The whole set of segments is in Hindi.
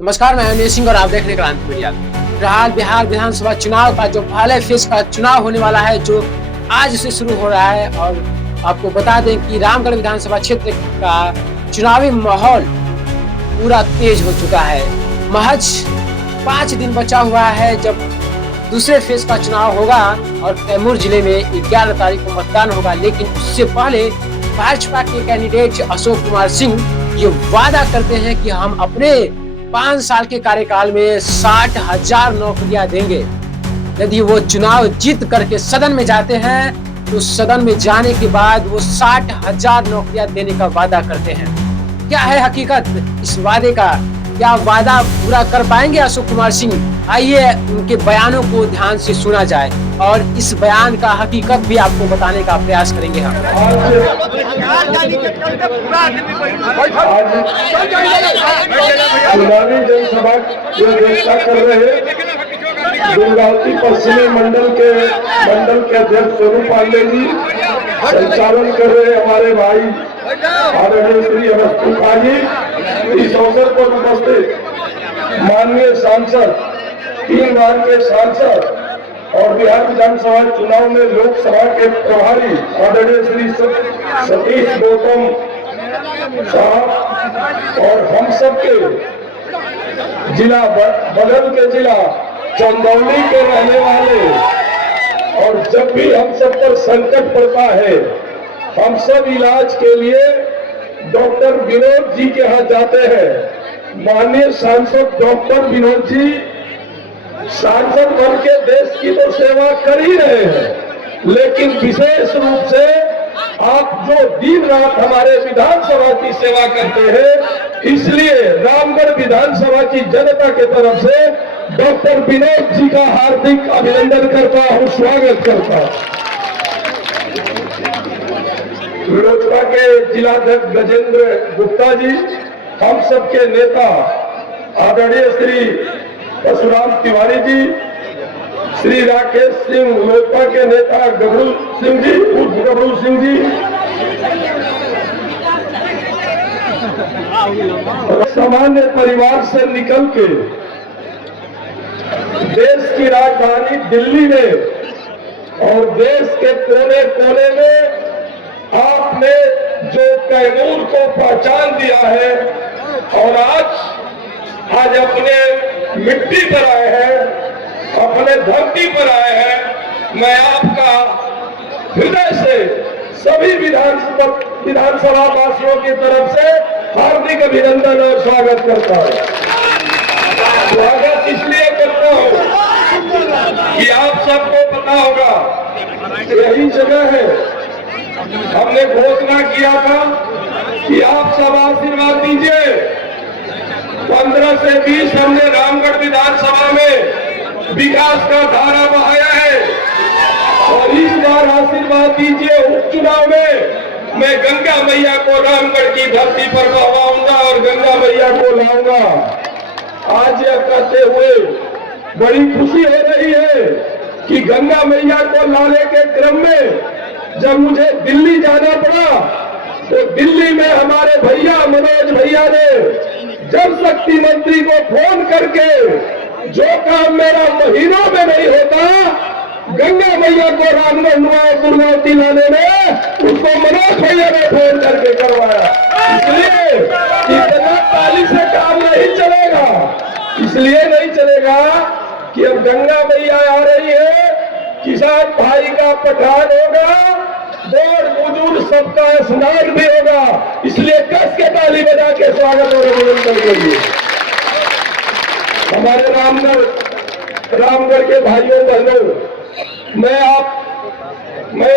नमस्कार, मैं अनिल सिंह और आप देख रहे हैं क्रांति मीडिया। फिलहाल बिहार विधानसभा चुनाव का जो पहले फेज का चुनाव होने वाला है, जो आज से शुरू हो रहा है, और आपको बता दें कि रामगढ़ विधानसभा क्षेत्र का चुनावी माहौल पूरा तेज हो चुका है। महज 5 दिन बचा हुआ है जब दूसरे फेज का चुनाव होगा और कैमूर जिले में 11 तारीख को मतदान होगा। लेकिन उससे पहले भाजपा के कैंडिडेट अशोक कुमार सिंह ये वादा करते हैं कि हम अपने 5 साल के कार्यकाल में 60,000 नौकरियां देंगे। यदि वो चुनाव जीत करके सदन में जाते हैं तो सदन में जाने के बाद वो 60,000 नौकरियां देने का वादा करते हैं। क्या है हकीकत इस वादे का? क्या वादा पूरा कर पाएंगे अशोक कुमार सिंह? आइए उनके बयानों को ध्यान से सुना जाए और इस बयान का हकीकत भी आपको बताने का प्रयास करेंगे हम। चुनावी जनसभा की अध्यक्षता कर रहे दुर्गावती पश्चिमी मंडल के अध्यक्ष सोनू पांडे जी, संचालन कर रहे हमारे भाई आदरणीय श्री अवस्था जी, इस अवसर पर उपस्थित माननीय सांसद, 3 बार के सांसद और बिहार विधानसभा चुनाव में लोकसभा के प्रभारी आदरणीय श्री सतीश गौतम साहब और हम सब के जिला बगल के जिला चंदौली के रहने वाले, और जब भी हम सब पर संकट पड़ता है हम सब इलाज के लिए डॉक्टर विनोद जी के यहाँ जाते हैं। माननीय सांसद डॉक्टर विनोद जी सांसद बन के देश की तो सेवा कर ही रहे हैं, लेकिन विशेष रूप से आप जो दिन रात हमारे विधानसभा की सेवा करते हैं, इसलिए रामगढ़ विधानसभा की जनता के तरफ से डॉक्टर विनोद जी का हार्दिक अभिनंदन करता हूं, स्वागत करता हूं। लोजपा के जिलाध्यक्ष गजेंद्र गुप्ता जी, हम सबके नेता आदरणीय श्री परशुराम तिवारी जी, श्री राकेश सिंह लोजपा के नेता गबरू सिंह जी उर्फ गबरू सिंह जी, सामान्य परिवार से निकल के देश की राजधानी दिल्ली में और देश के कोने कोने में आपने जो कैमूर को पहचान दिया है और आज अपने मिट्टी पर आए हैं, अपने धरती पर आए हैं, मैं आपका हृदय से सभी विधानसभा वासियों की तरफ से हार्दिक अभिनंदन और स्वागत करता हूं। स्वागत इसलिए करता हूं कि आप सबको पता होगा यही जगह है, हमने घोषणा किया था कि आप सब आशीर्वाद दीजिए। 15 से 20 हमने रामगढ़ विधानसभा में विकास का धारा बहाया है, और इस बार आशीर्वाद दीजिए उपचुनाव में मैं गंगा मैया को रामगढ़ की धरती पर बहवाऊंगा और गंगा मैया को लाऊंगा। आज यह कहते हुए बड़ी खुशी हो रही है कि गंगा मैया को लाने के क्रम में जब मुझे दिल्ली जाना पड़ा तो दिल्ली में हमारे भैया मनोज भैया ने जल शक्ति मंत्री को फोन करके जो काम मेरा महीनों में नहीं होता गंगा मैया को रामगढ़ दुर्गावती लाने में, उसको मनोज भैया ने फोन करके करवाया। इसलिए इतना ताली से काम नहीं चलेगा, इसलिए नहीं चलेगा कि अब गंगा मैया आ रही है, किसान भाई का पठान होगा, बड़ बुजुर्ग सबका स्नान भी होगा, इसलिए कस के ताली बजा के स्वागत और अभिनंदन करिए। हमारे रामगढ़ के भाइयों बहनों, मैं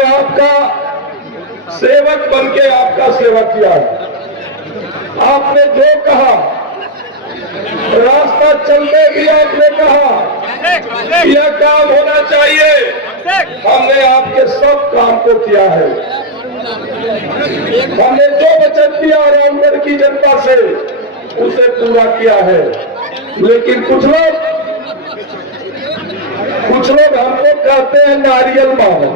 आपका सेवक बन के आपका सेवा किया। आपने जो कहा रास्ता चलते भी आपने कहा यह काम होना चाहिए, हमने आपके सब काम को किया है। हमने जो वचन दिया रामगढ़ की जनता से उसे पूरा किया है, लेकिन कुछ लोग हमको कहते हैं नारियल मांगो।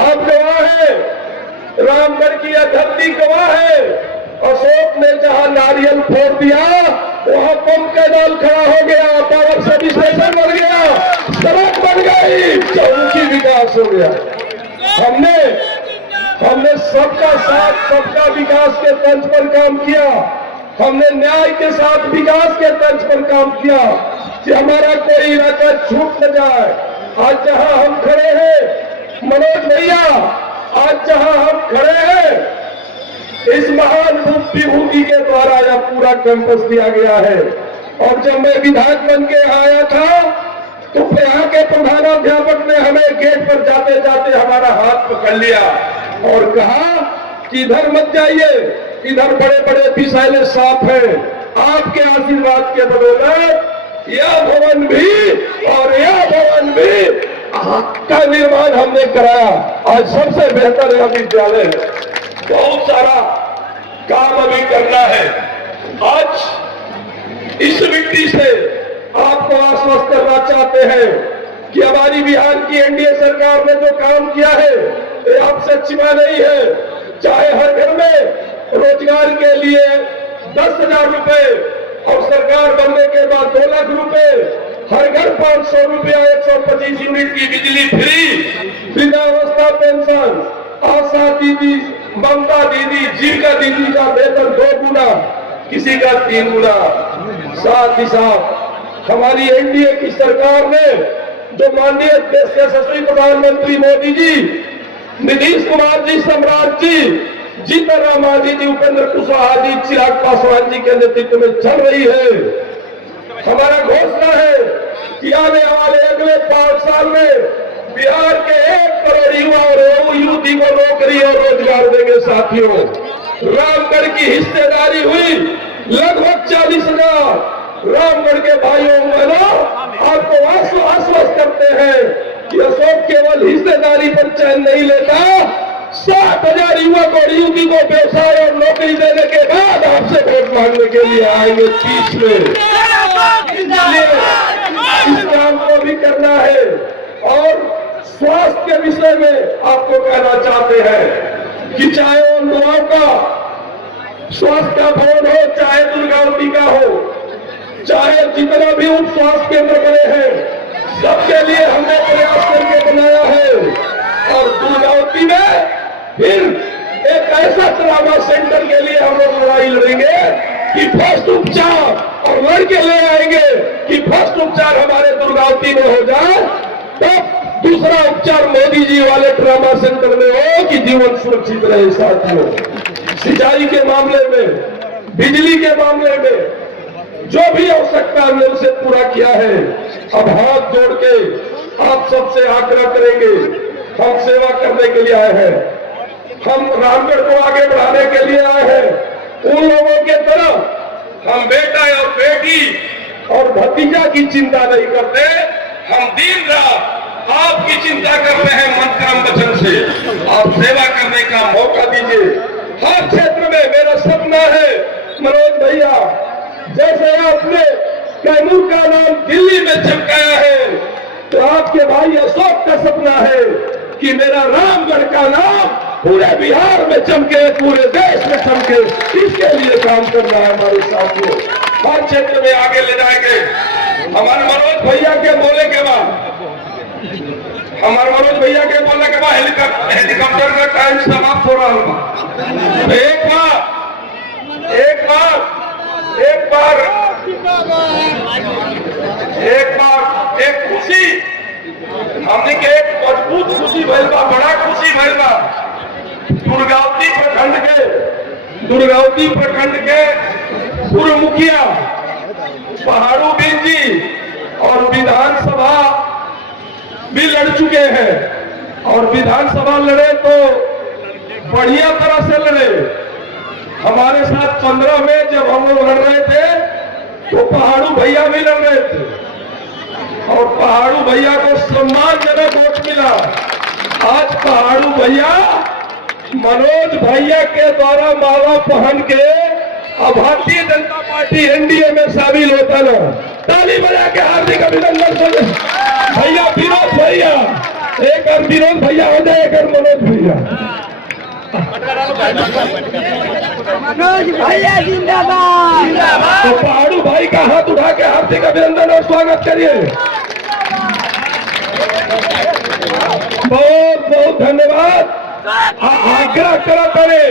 आप गवाह है, रामगढ़ की यह धरती गवाह है अशोक ने जहां नारियल फोड़ दिया वहां पंप कैनाल खड़ा हो गया, पावर सब स्टेशन बन गया, सड़क बन गई, चौमुखी विकास हो गया। हमने सबका साथ सबका विकास के तंज पर काम किया। हमने न्याय के साथ विकास के तंज पर काम किया कि हमारा कोई इलाका छूट न जाए। आज जहां हम खड़े हैं मनोज भैया, आज जहां हम खड़े हैं इस महान विभूति के द्वारा यह पूरा कैंपस दिया गया है। और जब मैं विधायक बन के आया था तो यहाँ के प्रधानाध्यापक ने हमें गेट पर जाते जाते हमारा हाथ पकड़ लिया और कहा कि इधर मत जाइए, इधर बड़े बड़े विषैले सांप हैं। आपके आशीर्वाद के बदौलत यह भवन भी और यह भवन भी का निर्माण हमने कराया। आज सबसे बेहतर यह विद्यालय है। बहुत सारा काम अभी करना है। आज इस मिट्टी से आपको आश्वस्त करना चाहते हैं कि हमारी बिहार की एनडीए सरकार ने जो काम किया है ये आपसे छिपा नहीं है। चाहे हर घर में रोजगार के लिए 10,000 रुपए और सरकार बनने के बाद 2 लाख रुपए, हर घर 500 रुपया, 125 यूनिट की बिजली फ्री, वृद्धावस्था पेंशन, आशा दीदी, ममता दीदी, जीविका दीदी का वेतन 2 गुना, किसी का 3 गुना। साथ ही साथ हमारी एनडीए की सरकार ने जो माननीय देश के यशस्वी प्रधानमंत्री मोदी जी, नीतीश कुमार जी, सम्राट जी, जीतन राम मांझी जी, उपेंद्र कुशवाहा जी, चिराग पासवान जी के नेतृत्व में चल रही है। हमारा घोषणा है कि आने वाले अगले 5 साल में बिहार के 1 करोड़ युवा और युवती को नौकरी और रोजगार देंगे। साथियों, रामगढ़ की हिस्सेदारी हुई लगभग 40,000। रामगढ़ के भाइयों बहनों, आपको आश्वस्त करते हैं कि अशोक केवल हिस्सेदारी पर चयन नहीं लेता, 7,000 युवक और युवती को व्यवसाय और नौकरी देने के बाद आपसे वोट मांगने के लिए आएंगे 30 में। इसलिए इस काम को भी करना है। और स्वास्थ्य के विषय में आपको कहना चाहते हैं कि चाहे वो गांव का स्वास्थ्य का भवन हो, चाहे दुर्गावती का हो, चाहे जितना भी उप स्वास्थ्य केंद्र बने हैं, सबके लिए हमने प्रयास करके बनाया है। और दुर्गावती में फिर एक ऐसा ट्रामा सेंटर के लिए हम लोग लड़ाई लड़ेंगे कि फर्स्ट उपचार और लड़के ले आएंगे कि फर्स्ट उपचार हमारे दुर्गावती में हो जाए, तब दूसरा उपचार मोदी जी वाले ट्रामा सेंटर में हो कि जीवन सुरक्षित रहे। साथियों, सिंचाई के मामले में, बिजली के मामले में जो भी आवश्यकता हमने उसे पूरा किया है। अब हाथ जोड़ के आप सबसे आग्रह करेंगे, हम सेवा करने के लिए आए हैं, हम रामगढ़ को आगे बढ़ाने के लिए आए हैं। उन लोगों के तरफ हम बेटा और बेटी और भतीजा की चिंता नहीं करते, हम दिन रात आपकी चिंता करते हैं मन कर्म वचन से। आप सेवा करने का मौका दीजिए। हर क्षेत्र में मेरा सपना है मनोज भैया, जैसे आपने कैमूर का नाम दिल्ली में चमकाया है, तो आपके भाई अशोक का सपना है कि मेरा रामगढ़ का नाम पूरे बिहार में चमके, पूरे देश में चमके। इसके लिए काम करना है हमारे साथियों। हर क्षेत्र में आगे ले जाएंगे। हमारे मनोज भैया के बोले के बाद हेलीकॉप्टर का टाइम समाप्त हो रहा होगा। एक खुशी हमने के एक मजबूत खुशी भइल बा, बड़ा खुशी भइल बा। दुर्गावती प्रखंड के पूर्व मुखिया पहाड़ू बीन जी और विधानसभा भी लड़ चुके हैं। और विधानसभा लड़े तो बढ़िया तरह से लड़े। हमारे साथ 15 में जब हम लोग लड़ रहे थे तो पहाड़ू भैया भी लड़ रहे थे और पहाड़ू भैया को सम्मानजनक वोट मिला। आज पहाड़ू भैया मनोज भैया के द्वारा माला पहन के अब भारतीय जनता पार्टी एनडीए में शामिल होता ना। ताली बजा के हार्दिक अभिनंदन भैया, विनोद भैया, एक और विनोद भैया हो जाए, एक और मनोज भैया। मनोज भैया जिंदाबाद। तो पहाड़ू भाई का हाथ उठा के हार्दिक अभिनंदन और स्वागत करिए। बहुत बहुत धन्यवाद। आग्रह करा करें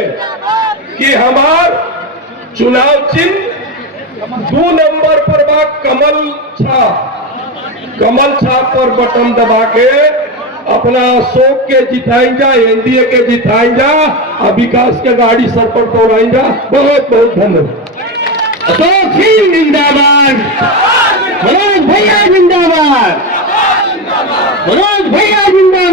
कि हमार चुनाव चिन्ह 2 नंबर पर बा कमल छाप पर बटन दबा के अपना अशोक के जिताएंजा, एनडीए के जिताएंजा और विकास के गाड़ी सर पर तोड़ाएंजा। बहुत बहुत धन्यवाद। अशोक सिंह जिंदाबाद। मनोज भैया जिंदाबाद। मनोज भैया जिंदाबाद।